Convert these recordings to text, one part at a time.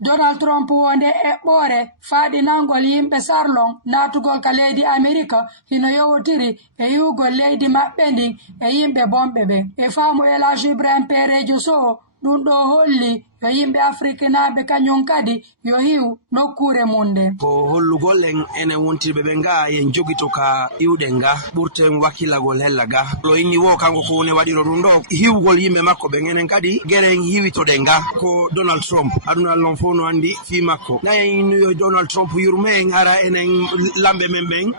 Donald Trump wonde eɓɓore faaɗi nangol yimɓe sarlon natugol ka leydi Amerika hino yowotiri e yiwugol leydi maɓɓe ndin e yimɓe bonɓe ɓe. E faamu Elage Ibrahim Perejo Sow ɗum ɗo holli yo yimɓe Afrikanaɓe kañum kadi yo hiw nokkure munde. Ko hollugol en enen wontirɓe ɓe nga yen jogito ka iwɗen nga ɓurten wakkilagol hella ga. Lo inni wo kanko ko woni waɗiro ɗum ɗo hiwgol yimɓe makko ɓen enen kadi geren hiwitoɗen nga ko Donald Trump aduna non fof no andi fi makko. Nayen yo Donald Trump yurme en ara enen lamɓe men ɓen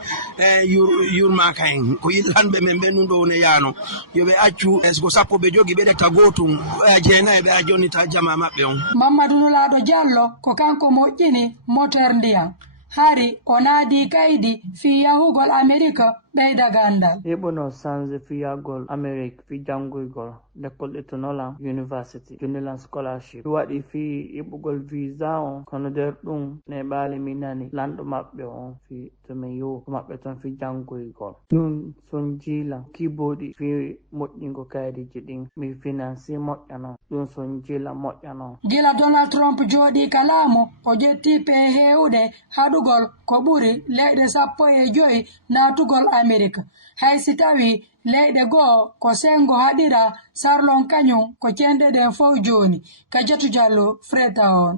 yurmaka en ko lamɓe men ɓen ɗum ɗo woni yaano yoɓe accu ko sappo ɓe jogi ɓe ɗetta gotum jeenayi ɓe a jonita jama maɓɓe on. Mamadou Nulaɗo Diallo ko kanko moƴƴini moteur ndiyam hari o naadi kaydi fi yahugol Amerika ɓeyda gandal. Heɓono sanse fi yahugol Amerique fi janggoygol l'école de Tonolan University Tonolan Scholarship waɗi fi heɓugol visa on kono nder ɗum ne ɓaali mi nani lanɗo maɓɓe on fi tomin yo maɓɓe ton fi janggoygol ɗum son jiila kiboɗi fi moƴƴingo kaydeji ɗin mi financé moƴƴano ɗum son jiila moƴƴano. Gila Donald Trump jooɗi kalamu o ƴetti pe hewɗe haɗugol ko ɓuri leyɗe 15 natugol Amerika hay si tawi leyɗe goo ko sengo haɗira sarlon kañum ko cenɗe ɗen fof joni. Kadiatou Diallo Freetown.